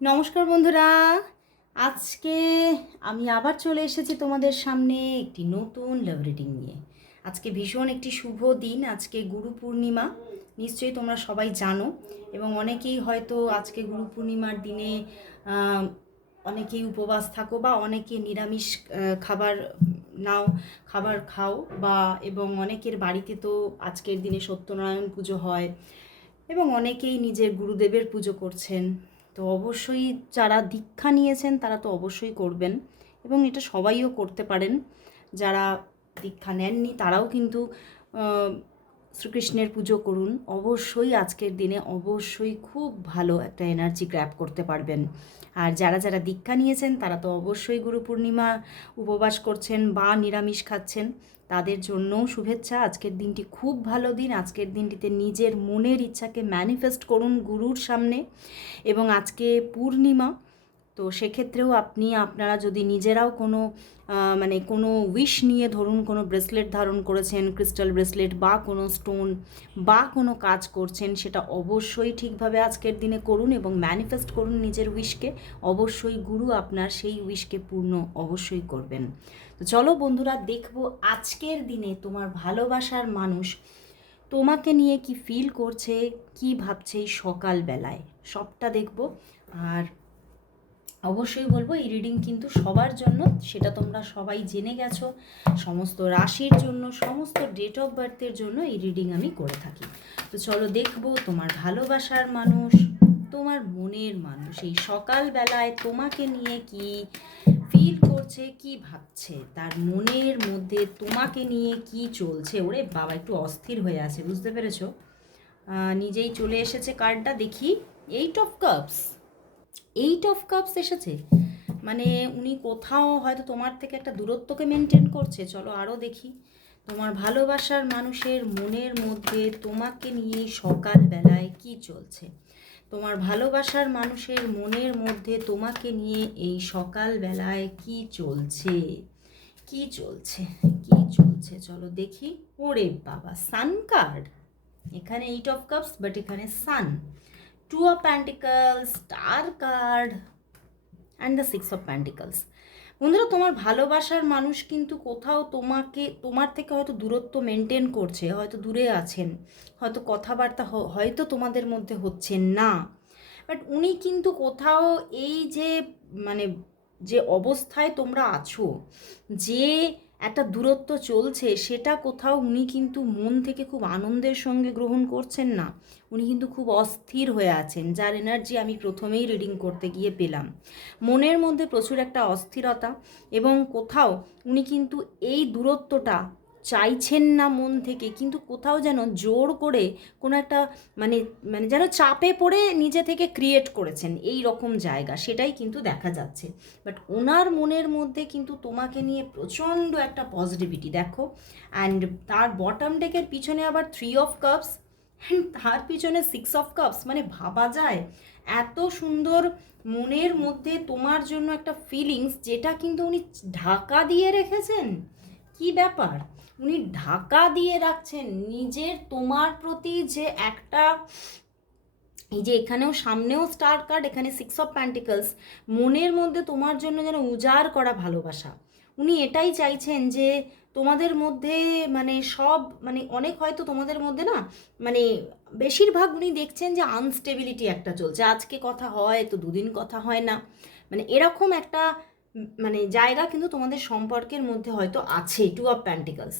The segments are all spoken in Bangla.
নমস্কার বন্ধুরা, আজকে আমি আবার চলে এসেছি তোমাদের সামনে একটি নতুন লাভ রিডিং নিয়ে। আজকে ভীষণ একটি শুভ দিন, আজকে গুরু পূর্ণিমা। নিশ্চয়ই তোমরা সবাই জানো এবং অনেকেই হয়তো আজকে গুরু পূর্ণিমার দিনে অনেকেই উপবাস থাকো বা অনেকে নিরামিষ খাবার নাও, খাবার খাও বা এবং অনেকের বাড়িতে তো আজকের দিনে সত্যনারায়ণ পুজো হয় এবং অনেকেই নিজের গুরুদেবের পুজো করছেন। তো অবশ্যই যারা দীক্ষা নিয়েছেন তারা তো অবশ্যই করবেন এবং এটা সবাইও করতে পারেন। যারা দীক্ষা নেননি তারাও কিন্তু শ্রীকৃষ্ণের পুজো করুন। অবশ্যই আজকের দিনে অবশ্যই খুব ভালো একটা এনার্জি গ্র্যাব করতে পারবেন। আর যারা যারা দীক্ষা নিয়েছেন তারা তো অবশ্যই গুরু পূর্ণিমা উপবাস করছেন বা নিরামিষ খাচ্ছেন, তাদের জন্যও শুভেচ্ছা। আজকের দিনটি খুব ভালো দিন। আজকের দিনটিতে নিজের মনের ইচ্ছাকে ম্যানিফেস্ট করুন গুরুর সামনে। এবং আজকে পূর্ণিমা, তো সেক্ষেত্রেও আপনারা যদি নিজেরাও কোনো কোনো উইশ নিয়ে, ধরুন কোনো ব্রেসলেট ধারণ করেছেন, ক্রিস্টাল ব্রেসলেট বা কোনো স্টোন বা কোনো কাজ করছেন, সেটা অবশ্যই ঠিকভাবে আজকের দিনে করুন এবং ম্যানিফেস্ট করুন নিজের উইশকে। অবশ্যই গুরু আপনার সেই উইশকে পূর্ণ অবশ্যই করবেন। তো চলো বন্ধুরা, দেখবো আজকের দিনে তোমার ভালোবাসার মানুষ তোমাকে নিয়ে কি ফিল করছে, কি ভাবছে এই সকালবেলায়, সবটা দেখব। আর অবশ্যই বলবো এই রিডিং কিন্তু সবার জন্য, সেটা তোমরা সবাই জেনে গেছো। সমস্ত রাশির জন্য, সমস্ত ডেট অফ বার্থের জন্য এই রিডিং আমি করে থাকি। তো চলো দেখবো তোমার ভালোবাসার মানুষ, তোমার মনের মানুষ এই সকালবেলায় তোমাকে নিয়ে কি ফিল করছে, কি ভাবছে, তার মনের মধ্যে তোমাকে নিয়ে কি চলছে। ওরে বাবা, একটু অস্থির হয়ে আছে, বুঝতে পেরেছো? নিজেই চলে এসেছে কার্ডটা, দেখি। 8 অফ কাপস, 8 অফ কাপস এসেছে। মানে উনি কোথাও হয়তো তোমার থেকে একটা দূরত্বকে মেনটেন করছে। চলো আরও দেখি তোমার ভালোবাসার মানুষের মনের মধ্যে তোমাকে নিয়ে সকালবেলায় কি চলছে। তোমার ভালোবাসার মানুষের মনের মধ্যে তোমাকে নিয়ে এই সকালবেলায় কি চলছে, কি চলছে, কি চলছে, চলো দেখি। ওরে বাবা, সান কার্ড। এখানে 8 অফ কাপস, বাট এখানে সান, 2 of pentacles, star card and the 6 of pentacles. বন্ধুরা, তোমার ভালোবাসার মানুষ কিন্তু কোথাও তোমার থেকে হয়তো দূরত্ব মেনটেন করছে, হয়তো দূরে আছেন, হয়তো কথাবার্তা হয়তো তোমাদের মধ্যে হচ্ছে না। বাট উনি কিন্তু কোথাও এই যে মানে যে অবস্থায় তোমরা আছো, যে একটা দূরত্ব চলছে, সেটা কোথাও উনি কিন্তু মন থেকে খুব আনন্দের সঙ্গে গ্রহণ করছেন না। উনি কিন্তু খুব অস্থির হয়ে আছেন, যার এনার্জি আমি প্রথমেই রিডিং করতে গিয়ে পেলাম। মনের মধ্যে প্রচুর একটা অস্থিরতা এবং কোথাও উনি কিন্তু এই দূরত্বটা চাইছেন না মন থেকে, কিন্তু কোথাও যেন জোর করে কোনো একটা মানে মানে যেন চাপে পড়ে নিজে থেকে ক্রিয়েট করেছেন এই রকম জায়গা, সেটাই কিন্তু দেখা যাচ্ছে। বাট ওনার মনের মধ্যে কিন্তু তোমাকে নিয়ে প্রচণ্ড একটা পজিটিভিটি দেখো। অ্যান্ড তার বটম ডেকের পিছনে আবার 3 অফ কাপস, অ্যান্ড তার পিছনে 6 অফ কাপস। মানে ভাবা যায় এত সুন্দর মনের মধ্যে তোমার জন্য একটা ফিলিংস, যেটা কিন্তু উনি ঢাকা দিয়ে রেখেছেন। কি ব্যাপার, উনি ঢাকা দিয়ে রাখছেন নিজের তোমার প্রতি যে একটা, এই যে এখানেও সামনেও স্টার কার্ড, এখানে 6 অফ প্যান্টিকলস। মনের মধ্যে তোমার জন্য যেন উজাড় করা ভালোবাসা। উনি এটাই চাইছেন যে তোমাদের মধ্যে সব অনেক হয়তো তোমাদের মধ্যে না, মানে বেশিরভাগ উনি দেখছেন যে আনস্টেবিলিটি একটা চলছে। আজকে কথা হয় তো দুদিন কথা হয় না, এরকম একটা জায়গা কিন্তু তোমাদের সম্পর্কের মধ্যে হয়তো আছে, 2 অফ প্যান্টিকলস।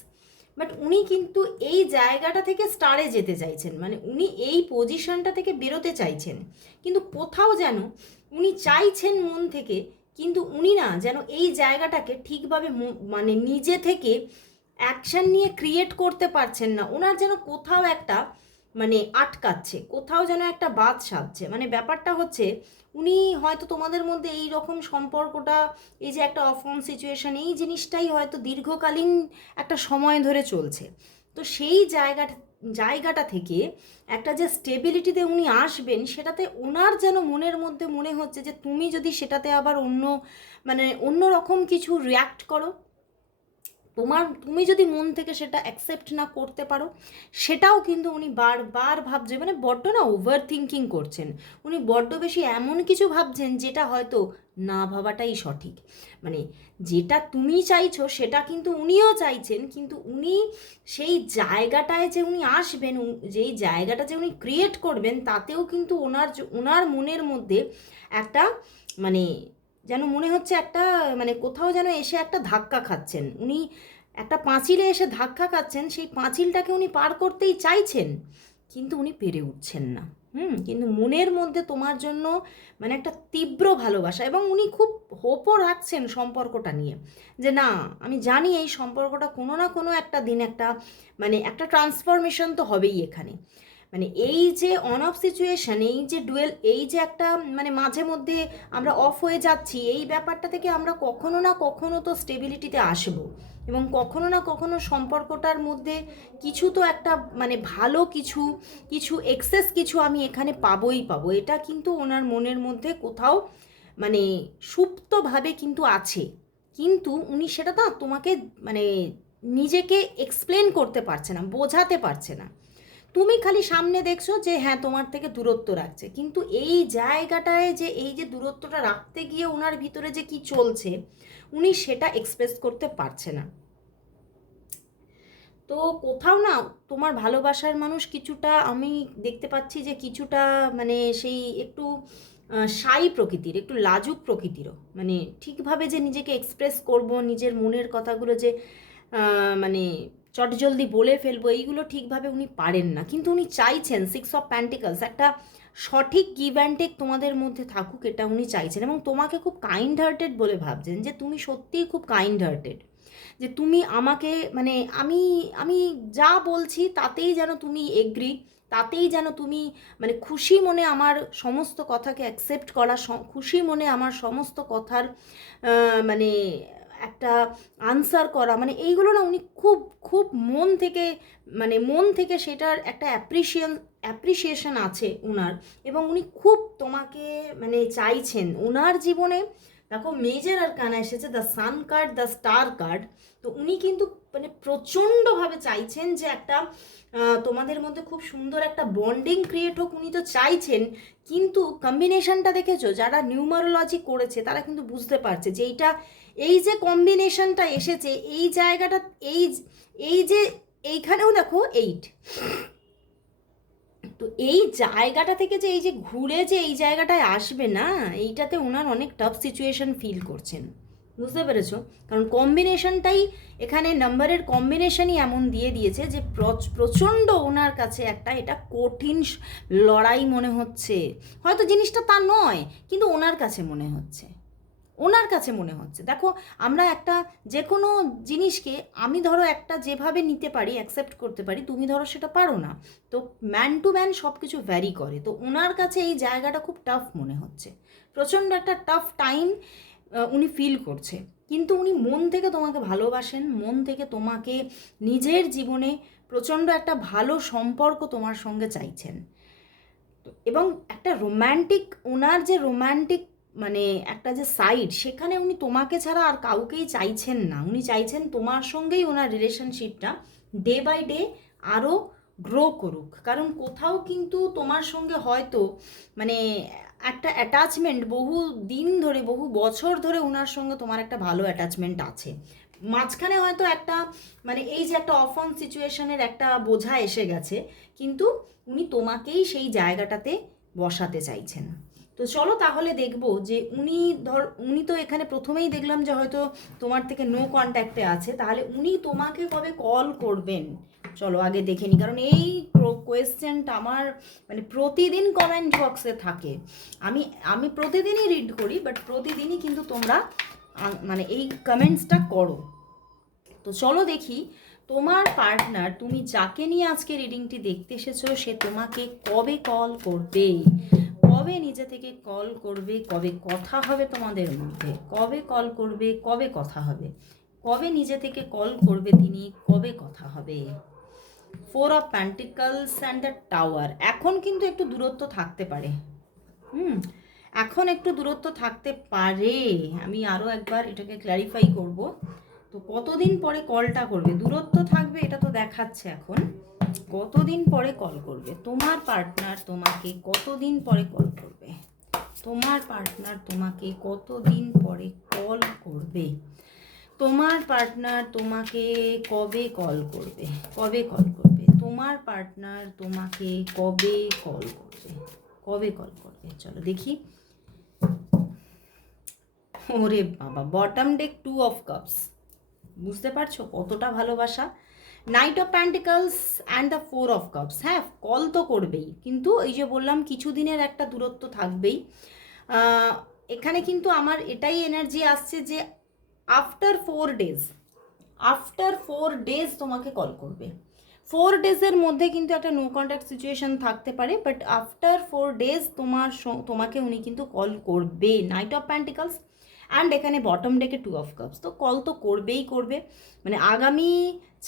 বাট উনি কিন্তু এই জায়গাটা থেকে স্টারে যেতে চাইছেন, উনি এই পজিশনটা থেকে বেরোতে চাইছেন, কিন্তু কোথাও যেন উনি চাইছেন মন থেকে, কিন্তু উনি না যেন এই জায়গাটাকে ঠিকভাবে নিজে থেকে অ্যাকশন নিয়ে ক্রিয়েট করতে পারছেন না। ওনার যেন কোথাও একটা আটকাচ্ছে, কোথাও যেন একটা বাদ সাধছে। ব্যাপারটা হচ্ছে উনি হয়তো তোমাদের মধ্যে এই রকম সম্পর্কটা, এই যে একটা অফর্ম সিচুয়েশন, এই জিনিসটাই হয়তো দীর্ঘকালীন একটা সময় ধরে চলছে। তো সেই জায়গাটা থেকে একটা যে স্টেবিলিটিতে উনি আসবেন, সেটাতে ওনার যেন মনের মধ্যে মনে হচ্ছে যে তুমি যদি সেটাতে আবার অন্য রকম কিছু রিয়্যাক্ট করো, তুমি যদি মন থেকে সেটা অ্যাকসেপ্ট না করতে পারো, সেটাও কিন্তু উনি বারবার ভাবছে, মানে বড্ড না ওভার থিঙ্কিং করছেন, উনি বড্ড বেশি এমন কিছু ভাবছেন যেটা হয়তো না ভাবাটাই সঠিক। মানে যেটা তুমি চাইছো সেটা কিন্তু উনিও চাইছেন, কিন্তু উনি সেই জায়গাটায় যে উনি আসবেন, যেই জায়গাটা যে উনি ক্রিয়েট করবেন, তাতেও কিন্তু ওনার মনের মধ্যে একটা মানে যেন মনে হচ্ছে একটা মানে কোথাও যেন এসে একটা ধাক্কা খাচ্ছেন উনি, একটা পাঁচিলে এসে ধাক্কা খাচ্ছেন, সেই পাঁচিলটাকে উনি পার করতেই চাইছেন কিন্তু উনি পেরে উঠছেন না। কিন্তু মনের মধ্যে তোমার জন্য মানে একটা তীব্র ভালোবাসা, এবং উনি খুব হোপও রাখছেন সম্পর্কটা নিয়ে, যে না আমি জানি এই সম্পর্কটা কোনো না কোনো একটা দিন একটা মানে একটা ট্রান্সফরমেশন তো হবেই এখানে। মানে এই যে অন অফ সিচুয়েশন, এই যে ডুয়েল, এই যে একটা মানে মাঝে মধ্যে আমরা অফ হয়ে যাচ্ছি, এই ব্যাপারটা থেকে আমরা কখনো না কখনো তো স্টেবিলিটিতে আসবো, এবং কখনো না কখনো সম্পর্কটার মধ্যে কিছু তো একটা মানে ভালো কিছু কিছু এক্সেস কিছু আমি এখানে পাবোই পাবো, এটা কিন্তু ওনার মনের মধ্যে কোথাও মানে সুপ্তভাবে কিন্তু আছে। কিন্তু উনি সেটা না তোমাকে মানে নিজেকে এক্সপ্লেন করতে পারছে না, বোঝাতে পারছে না। তুমি খালি সামনে দেখছো যে হ্যাঁ তোমার থেকে দূরত্ব রাখছে, কিন্তু এই জায়গাটায় যে এই যে দূরত্বটা রাখতে গিয়ে ওনার ভিতরে যে কি চলছে উনি সেটা এক্সপ্রেস করতে পারছে না। তো কোথাও না তোমার ভালোবাসার মানুষ কিছুটা আমি দেখতে পাচ্ছি যে কিছুটা মানে সেই একটু শাই প্রকৃতির, একটু লাজুক প্রকৃতিরও, মানে ঠিকভাবে যে নিজেকে এক্সপ্রেস করব, নিজের মনের কথাগুলো যে মানে চটজলদি বলে ফেলবো, এইগুলো ঠিকভাবে উনি পারেন না। কিন্তু উনি চাইছেন 6 অফ প্যান্টিকলস, একটা সঠিক গিভ অ্যান্ড টেক তোমাদের মধ্যে থাকুক, এটা উনি চাইছেন, এবং তোমাকে খুব কাইন্ড হার্টেড বলে ভাবছেন, যে তুমি সত্যিই খুব কাইন্ড হার্টেড, যে তুমি আমাকে মানে আমি আমি যা বলছি তাতেই যেন তুমি এগ্রি, তাতেই যেন তুমি মানে খুশি মনে আমার সমস্ত কথাকে অ্যাকসেপ্ট করা, খুশি মনে আমার সমস্ত কথার মানে একটা আনসার করা, মানে এইগুলো না উনি খুব খুব মন থেকে মানে মন থেকে সেটার একটা অ্যাপ্রিসিয়েশন আছে ওনার, এবং উনি খুব তোমাকে মানে চাইছেন ওনার জীবনে। দেখো মেজর আর কানা এসেছে, the sun card, the star card, তো উনি কিন্তু মানে প্রচণ্ডভাবে চাইছেন যে একটা তোমাদের মধ্যে খুব সুন্দর একটা বন্ডিং ক্রিয়েট হোক, উনি তো চাইছেন। কিন্তু কম্বিনেশনটা দেখেছো, যারা নিউমারোলজি করেছে তারা কিন্তু বুঝতে পারছে যে এই যে কম্বিনেশনটা এসেছে, এই জায়গাটা এই এই যে এইখানেও দেখো 8, তো এই জায়গাটা থেকে যে এই যে ঘুরে যে এই জায়গাটায় আসবে না, এইটাতে ওনার অনেক টাফ সিচুয়েশন ফিল করছেন, বুঝতে পেরেছো? কারণ কম্বিনেশনটাই এখানে নাম্বারের কম্বিনেশনই এমন দিয়ে দিয়েছে যে প্রচণ্ড ওনার কাছে একটা এটা কঠিন লড়াই মনে হচ্ছে। হয়তো জিনিসটা তা নয়, কিন্তু ওনার কাছে মনে হচ্ছে, ওনার কাছে মনে হচ্ছে। দেখো আমরা একটা যে কোনো জিনিসকে আমি ধরো একটা যেভাবে নিতে পারি, অ্যাকসেপ্ট করতে পারি, তুমি ধরো সেটা পারো না, তো ম্যান টু ম্যান সব কিছু ভ্যারি করে। তো ওনার কাছে এই জায়গাটা খুব টাফ মনে হচ্ছে, প্রচণ্ড একটা টাফ টাইম উনি ফিল করছে, কিন্তু উনি মন থেকে তোমাকে ভালোবাসেন, মন থেকে তোমাকে নিজের জীবনে প্রচণ্ড একটা ভালো সম্পর্ক তোমার সঙ্গে চাইছেন। এবং একটা রোম্যান্টিক, ওনার যে রোম্যান্টিক মানে একটা যে সাইড, সেখানে উনি তোমাকে ছাড়া আর কাউকেই চাইছেন না, উনি চাইছেন তোমার সঙ্গেই ওনার রিলেশনশিপটা ডে বাই ডে আরও গ্রো করুক। কারণ কোথাও কিন্তু তোমার সঙ্গে হয়তো মানে একটা অ্যাটাচমেন্ট বহু দিন ধরে, বহু বছর ধরে ওনার সঙ্গে তোমার একটা ভালো অ্যাটাচমেন্ট আছে, মাঝখানে হয়তো একটা মানে এই যে একটা অফ অন সিচুয়েশনের একটা বোঝা এসে গেছে, কিন্তু উনি তোমাকেই সেই জায়গাটাতে বসাতে চাইছেন। তো চলো তাহলে দেখবো যে উনি তো এখানে প্রথমেই দেখলাম যে হয়তো তোমার থেকে নো কন্ট্যাক্টে আছে, তাহলে উনি তোমাকে কবে কল করবেন চলো আগে দেখে নিই। কারণ এই কোয়েশ্চেনটা আমার মানে প্রতিদিন কমেন্ট বক্সে থাকে, আমি আমি প্রতিদিনই রিড করি, বাট প্রতিদিনই কিন্তু তোমরা মানে এই কমেন্টসটা করো। তো চলো দেখি তোমার পার্টনার, তুমি যাকে নিয়ে আজকে রিডিংটি দেখতে এসেছো, সে তোমাকে কবে কল করবে, কবে নিজে থেকে কল করবে, কবে কথা হবে তোমাদের মধ্যে, কবে কল করবে, কবে কথা হবে, কবে নিজে থেকে কল করবে তিনি, কবে কথা হবে। 4 of pentacles and the tower, এখন কিন্তু একটু দূরত্ব থাকতে পারে, এখন একটু দূরত্ব থাকতে পারে, আমি আরও একবার এটাকে ক্ল্যারিফাই করব। তো তো কতদিন পরে কলটা করবে, দূরত্ব থাকবে এটা তো দেখাচ্ছে এখন, কতদিন পরে কল করবে তোমার পার্টনার, তোমাকে কতদিন পরে কল করবে, তোমার পার্টনার তোমাকে কতদিন পরে কল করবে, তোমার পার্টনার তোমাকে কবে কল করবে, কবে কল করবে, তোমার পার্টনার তোমাকে কবে কল করবে, কবে কল করবে। চলো দেখি। ওরে বাবা, বটম ডেক 2 অফ কাপস, বুঝতে পারছো কতটা ভালোবাসা। Night of pentacles and the 4 of cups. হ্যাঁ, কল তো করবেই, কিন্তু এই যে বললাম কিছুদিনের একটা দূরত্ব থাকবেই। এখানে কিন্তু আমার এটাই এনার্জি আসছে যে আফটার 4 ডেজ তোমাকে কল করবে। 4 ডেজের মধ্যে কিন্তু একটা নো কন্ট্যাক্ট সিচুয়েশন থাকতে পারে, বাট আফটার 4 ডেজ তোমাকে উনি কিন্তু কল করবে। নাইট অফ প্যান্টিকলস অ্যান্ড এখানে বটম ডেকে 2 অফ কাপস, তো কল তো করবেই করবে। মানে আগামী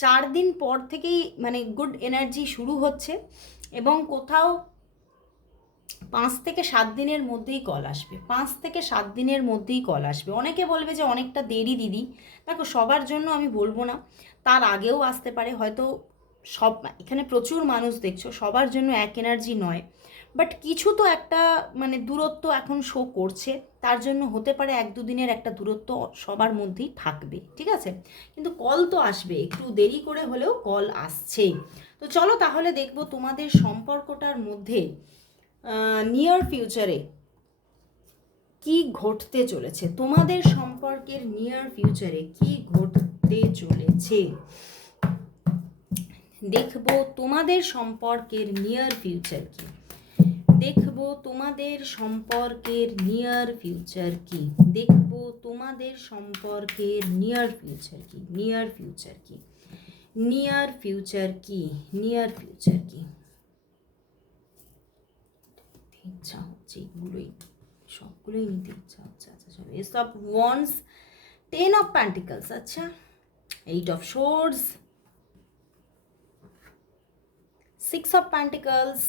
4 দিন পর থেকেই মানে গুড এনার্জি শুরু হচ্ছে, এবং কোথাও 5 থেকে 7 দিনের মধ্যেই কল আসবে, 5 থেকে 7 দিনের মধ্যেই কল আসবে। অনেকে বলবে যে অনেকটা দেরি দিদি, দেখো সবার জন্য আমি বলবো না, তার আগেও আসতে পারে হয়তো। সব এখানে প্রচুর মানুষ দেখছো, সবার জন্য এক এনার্জি নয়, বাট কিছু তো একটা মানে দূরত্ব এখন শো করছে, তার জন্য হতে পারে 1-2 দিনের একটা দূরত্ব সবার মধ্যেই থাকবে, ঠিক আছে, কিন্তু কল তো আসবে, একটু দেরি করে হলেও কল আসছে। তো চলো তাহলে দেখবো তোমাদের সম্পর্কটার মধ্যে নিয়ার ফিউচারে কি ঘটতে চলেছে, তোমাদের সম্পর্কের নিয়ার ফিউচারে কি ঘটতে চলেছে, দেখবো তোমাদের সম্পর্কের নিয়ার ফিউচার কি, দেখবো তোমাদের সম্পর্কের নিয়ার ফিউচার কি, দেখবো তোমাদের সম্পর্কের নিয়ার ফিউচার কি, নিয়ার ফিউচার কি, নিয়ার ফিউচার কি, নিয়ার ফিউচার কি। ইচ্ছা হচ্ছে এগুলোই, সবগুলোই নিতে ইচ্ছা হচ্ছে। আচ্ছা চলো, S of wands, 10 of pentacles, আচ্ছা 8 of swords, 6 of pentacles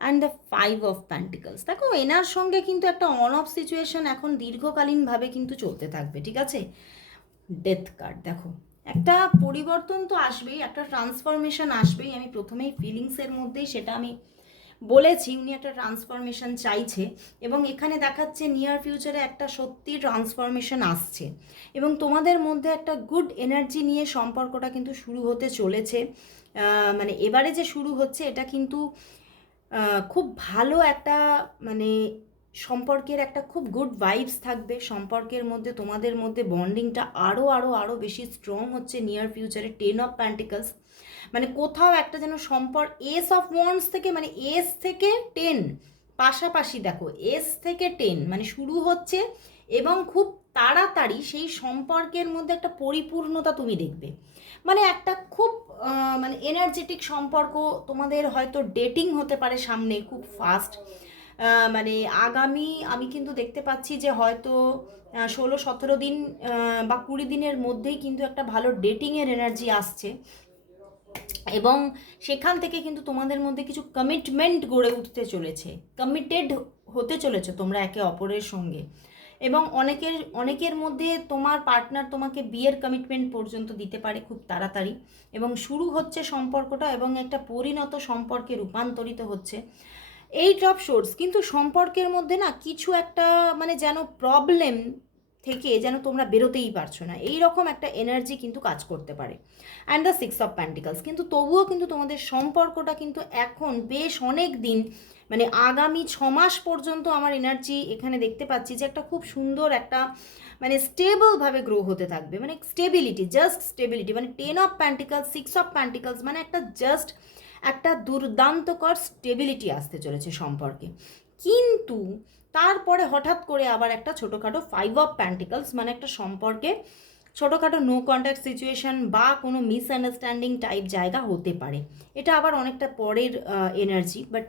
and the 5 of pentacles. দেখো এনার সঙ্গে কিন্তু একটা অন অফ সিচুয়েশন এখন দীর্ঘকালীনভাবে কিন্তু চলতে থাকবে, ঠিক আছে। ডেথ কার্ড, দেখো একটা পরিবর্তন তো আসবেই, একটা ট্রান্সফরমেশন আসবেই। আমি প্রথমেই ফিলিংসের মধ্যেই সেটা আমি বলেছি, উনি একটা ট্রান্সফরমেশন চাইছে, এবং এখানে দেখাচ্ছে নিয়ার ফিউচারে একটা সত্যি ট্রান্সফরমেশন আসছে, এবং তোমাদের মধ্যে একটা গুড এনার্জি নিয়ে সম্পর্কটা কিন্তু শুরু হতে চলেছে। মানে এবারে যে শুরু হচ্ছে এটা কিন্তু খুব ভালো একটা মানে সম্পর্কের একটা খুব গুড ভাইবস থাকবে সম্পর্কের মধ্যে, তোমাদের মধ্যে বন্ডিংটা আরও আরও আরও বেশি স্ট্রং হচ্ছে নিয়ার ফিউচারে। 10 অফ প্যান্টিকলস মানে কোথাও একটা যেন সম্পর্ক, এস অফ ওয়ান্স থেকে মানে এস থেকে 10 পাশাপাশি, দেখো এস থেকে 10 মানে শুরু হচ্ছে, এবং খুব তাড়াতাড়ি সেই সম্পর্কের মধ্যে একটা পরিপূর্ণতা তুমি দেখবে। মানে একটা খুব মানে এনার্জেটিক সম্পর্ক তোমাদের, হয়তো ডেটিং হতে পারে সামনে খুব ফাস্ট। মানে আগামী আমি কিন্তু দেখতে পাচ্ছি যে হয়তো 16-17 দিন বা 20 দিনের মধ্যেই কিন্তু একটা ভালো ডেটিংয়ের এনার্জি আসছে, এবং সেখান থেকে কিন্তু তোমাদের মধ্যে কিছু কমিটমেন্ট গড়ে উঠতে চলেছে, কমিটেড হতে চলেছে তোমরা একে অপরের সঙ্গে, এবং অনেকের মধ্যে তোমার পার্টনার তোমাকে বিয়ের কমিটমেন্ট পর্যন্ত দিতে পারে খুব তাড়াতাড়ি, এবং শুরু হচ্ছে সম্পর্কটা, এবং একটা পরিণত সম্পর্কে রূপান্তরিত হচ্ছে। 8 অফ সোর্স, কিন্তু সম্পর্কের মধ্যে না কিছু একটা মানে যেন প্রবলেম থেকে যেন তোমরা বেরোতেই পারছো না, এই রকম একটা এনার্জি কিন্তু কাজ করতে পারে। অ্যান্ড দ্য 6 অফ প্যান্টিকলস, কিন্তু তবুও কিন্তু তোমাদের সম্পর্কটা কিন্তু এখন বেশ অনেক দিন মানে আগামী 6 মাস পর্যন্ত আমার এনার্জি এখানে দেখতে পাচ্ছি যে একটা খুব সুন্দর একটা মানে স্টেবলভাবে গ্রো হতে থাকবে, মানে স্টেবিলিটি, জাস্ট স্টেবিলিটি, মানে 10 অফ প্যান্টিকলস 6 অফ প্যান্টিকলস মানে একটা জাস্ট একটা দুর্দান্তকর স্টেবিলিটি আসতে চলেছে সম্পর্কে। কিন্তু তারপরে হঠাৎ করে আবার একটা ছোটোখাটো 5 অফ প্যান্টিকলস মানে একটা সম্পর্কে ছোটোখাটো নো কন্ট্যাক্ট সিচুয়েশান বা কোনো মিসআন্ডারস্ট্যান্ডিং টাইপ জায়গা হতে পারে, এটা আবার অনেকটা পরের এনার্জি, বাট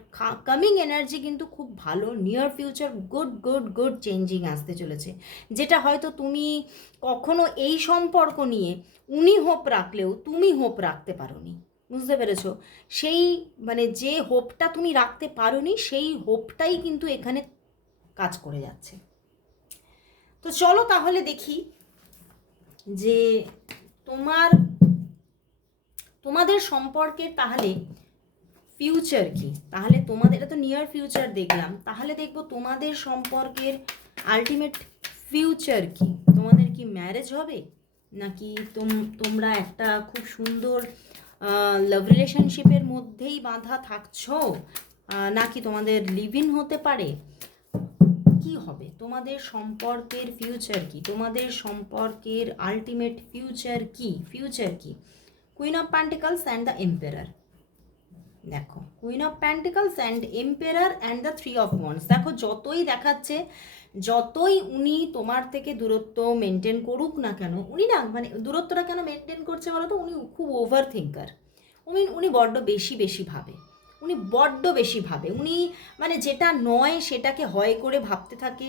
কামিং এনার্জি কিন্তু খুব ভালো। Near future good good good changing আসতে চলেছে, যেটা হয়তো তুমি কখনো এই সম্পর্ক নিয়ে উনি হোপ রাখলেও তুমি হোপ রাখতে পারোনি, বুঝতে পেরেছো? সেই মানে যে হোপটা তুমি রাখতে পারোনি সেই হোপটাই কিন্তু এখানে কাজ করে যাচ্ছে। তো চলো তাহলে দেখি যে তোমাদের সম্পর্কের তাহলে ফিউচার কি, তাহলে তোমাদের, এটা তো নিয়ার ফিউচার দেখলাম, তাহলে দেখবো তোমাদের সম্পর্কের আলটিমেট ফিউচার কি। তোমাদের কি ম্যারেজ হবে, নাকি তোমরা একটা খুব সুন্দর লাভ রিলেশনশিপের মধ্যেই বাঁধা থাকছো, নাকি তোমাদের লিভ ইন হতে পারে, কি হবে তোমাদের সম্পর্কের ফিউচার কি, তোমাদের সম্পর্কের আলটিমেট ফিউচার কি, ফিউচার কি। Queen of pentacles and the emperor, দেখো queen of pentacles and emperor and the 3 of wands. দেখো যতই দেখাচ্ছে, যতই উনি তোমার থেকে দূরত্ব মেনটেন করুক না কেন, উনি না মানে দূরত্বটা কেন মেনটেন করছে বলো তো, উনি খুব ওভার থিঙ্কার। উনি বড্ড বেশি ভাবে, উনি মানে যেটা নয় সেটাকে হয় করে ভাবতে থাকে।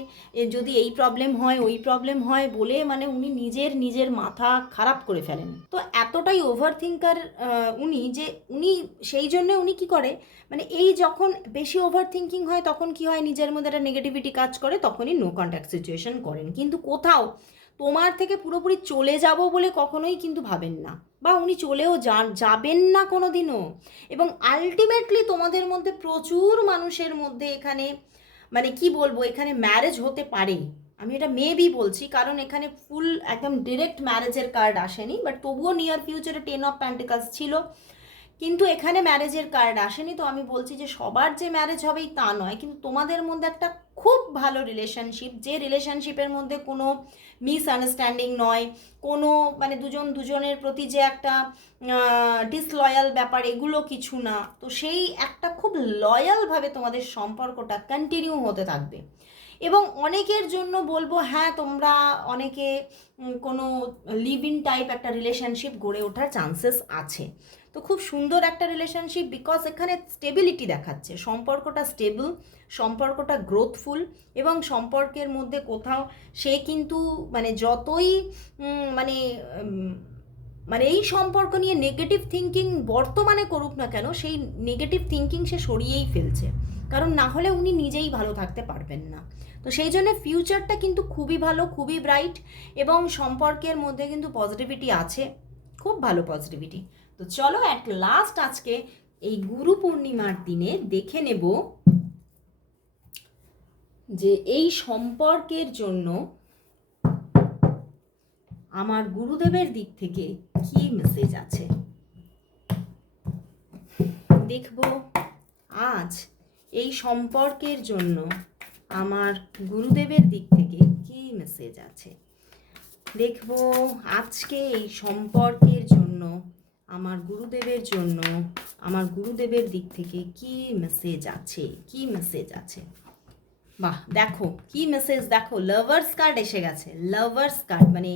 যদি এই প্রবলেম হয় ওই প্রবলেম হয় বলে মানে উনি নিজের মাথা খারাপ করে ফেলেন। তো এতটাই ওভার থিঙ্কার উনি, যে উনি সেই জন্য উনি কি করে, মানে এই যখন বেশি ওভার থিঙ্কিং হয় তখন কি হয়, নিজের মধ্যে একটা নেগেটিভিটি কাজ করে, তখনই নো কন্ট্যাক্ট সিচুয়েশন করেন। কিন্তু কোথাও তোমার থেকে পুরোপুরি চলে যাব বলে কখনোই কিন্তু ভাবেন না, বা উনি চলেও যাবেন না কোনো দিনও। এবং আলটিমেটলি তোমাদের মধ্যে প্রচুর মানুষের মধ্যে এখানে মানে কি বলবো, এখানে ম্যারেজ হতে পারে। আমি এটা মেবি বলছি, কারণ এখানে ফুল একদম ডিরেক্ট ম্যারেজের কার্ড আসেনি, বাট তবুও নিয়ার ফিউচারে 10 অফ প্যান্টিকলস ছিল, কিন্তু এখানে ম্যারেজের কার্ড আসেনি। তো আমি বলছি যে সবার যে ম্যারেজ হবেই তা নয়, কিন্তু তোমাদের মধ্যে একটা খুব ভালো রিলেশনশিপ, যে রিলেশনশিপের মধ্যে কোনো মিসআন্ডারস্ট্যান্ডিং নয়, কোনো মানে দুজনের প্রতি যে একটা ডিসলয়াল ব্যাপার এগুলো কিছু না। তো সেই একটা খুব লয়ালভাবে তোমাদের সম্পর্কটা কন্টিনিউ হতে থাকবে। এবং অনেকের জন্য বলবো হ্যাঁ, তোমরা অনেকে কোনো লিভ ইন টাইপ একটা রিলেশনশিপ গড়ে ওঠার চান্সেস আছে। তো খুব সুন্দর একটা রিলেশনশিপ, বিকজ এখানে স্টেবিলিটি দেখাচ্ছে, সম্পর্কটা স্টেবল, সম্পর্কটা গ্রোথফুল, এবং সম্পর্কের মধ্যে কোথাও সে কিন্তু মানে যতই মানে মানে এই সম্পর্ক নিয়ে নেগেটিভ থিঙ্কিং বর্তমানে করুক না কেন, সেই নেগেটিভ থিঙ্কিং সে সরিয়েই ফেলছে, কারণ না হলে উনি নিজেই ভালো থাকতে পারবেন না। তো সেই জন্য ফিউচারটা কিন্তু খুবই ভালো, খুবই ব্রাইট, এবং সম্পর্কের মধ্যে কিন্তু পজিটিভিটি আছে, খুব ভালো পজিটিভিটি। তো চলো অ্যাট লাস্ট আজকে এই গুরু পূর্ণিমার দিনে দেখে নেব যে এই সম্পর্কের জন্য আমার গুরুদেবের দিক থেকে কি মেসেজ আছে। দেখব আজ এই সম্পর্কের জন্য আমার গুরুদেবের দিক থেকে কি মেসেজ আছে। দেখব আজকে এই সম্পর্কের জন্য আমার গুরুদেবের দিক থেকে কি মেসেজ আছে, কি মেসেজ আছে। বাহ, দেখো কি মেসেজ, দেখো লাভার্স কার্ড এসে গেছে। লাভার্স কার্ড মানে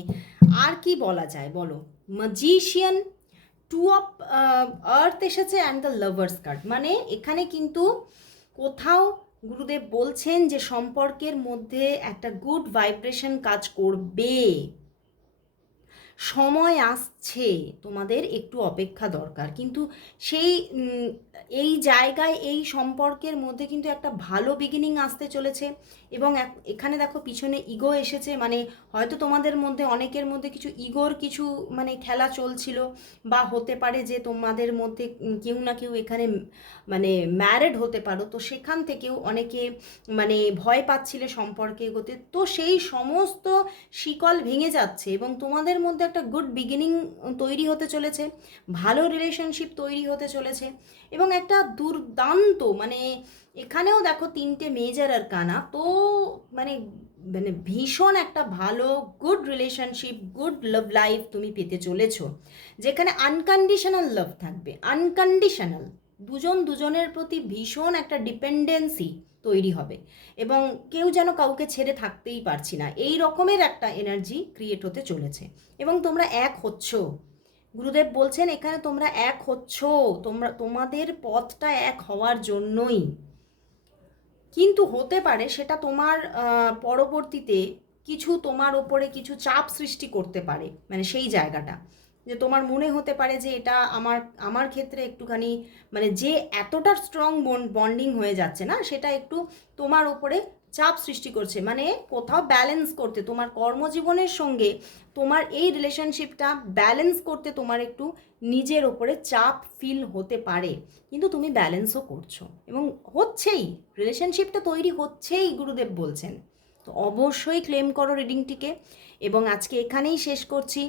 আর কি বলা যায় বলো, ম্যাজিশিয়ান, 2 অফ আর্থ এসেছে অ্যান্ড দ্য লাভার্স কার্ড। মানে এখানে কিন্তু কোথাও গুরুদেব বলছেন যে সম্পর্কের মধ্যে একটা গুড ভাইব্রেশন কাজ করবে, সময় আসছে, তোমাদের একটু অপেক্ষা দরকার। কিন্তু সেই এই জায়গায় এই সম্পর্কের মধ্যে কিন্তু একটা ভালো বিগিনিং আসতে চলেছে। এবং এখানে দেখো পিছনে ইগো এসেছে, মানে হয়তো তোমাদের মধ্যে অনেকের মধ্যে কিছু ইগোর কিছু মানে খেলা চলছিল, বা হতে পারে যে তোমাদের মধ্যে কেউ না কেউ এখানে মানে ম্যারিড হতে পারো, তো সেখান থেকেও অনেকে মানে ভয় পাচ্ছিলে সম্পর্কে এগোতে। তো সেই সমস্ত শিকল ভেঙে যাচ্ছে এবং তোমাদের মধ্যে একটা গুড বিগিনিং তৈরি হতে চলেছে, ভালো রিলেশনশিপ তৈরি হতে চলেছে। এবং একটা দুর্দান্ত মানে এখানেও দেখো 3টে মেজর আর কানা, তো মানে মানে ভীষণ একটা ভালো good relationship, good love life তুমি পেতে চলেছো, যেখানে আনকন্ডিশনাল লাভ থাকবে, আনকন্ডিশনাল, দুজনের প্রতি ভীষণ একটা ডিপেন্ডেন্সি তৈরি হবে, এবং কেউ যেন কাউকে ছেড়ে থাকতেই পারছি না, এই রকমের একটা এনার্জি ক্রিয়েট হতে চলেছে। এবং তোমরা এক হচ্ছ, গুরুদেব বলছেন এখানে তোমরা এক হচ্ছ, তোমাদের পথটা এক হওয়ার জন্যই। কিন্তু হতে পারে সেটা তোমার পরবর্তীতে কিছু তোমার ওপরে কিছু চাপ সৃষ্টি করতে পারে, মানে সেই জায়গাটা যে তোমার মনে হতে পারে যে এটা আমার ক্ষেত্রে একটুখানি মানে যে এতটা স্ট্রং বন্ডিং হয়ে যাচ্ছে না, সেটা একটু তোমার ওপরে চাপ সৃষ্টি করছে, মানে কোথাও ব্যালেন্স করতে, তোমার কর্মজীবনের সঙ্গে তোমার এই রিলেশনশিপটা ব্যালেন্স করতে তোমার একটু নিজের ওপরে চাপ ফিল হতে পারে, কিন্তু তুমি ব্যালেন্সও করছো এবং হচ্ছেই, রিলেশনশিপটা তৈরি হচ্ছেই গুরুদেব বলছেন। তো অবশ্যই ক্লেম করো রিডিংটিকে, এবং আজকে এখানেই শেষ করছি।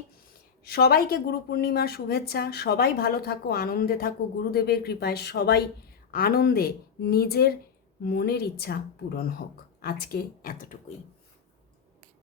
সবাইকে গুরু পূর্ণিমার শুভেচ্ছা, সবাই ভালো থাকো, আনন্দে থাকো, গুরুদেবের কৃপায় সবাই আনন্দে নিজের মনের ইচ্ছা পূরণ হোক। আজকে এতটুকুই।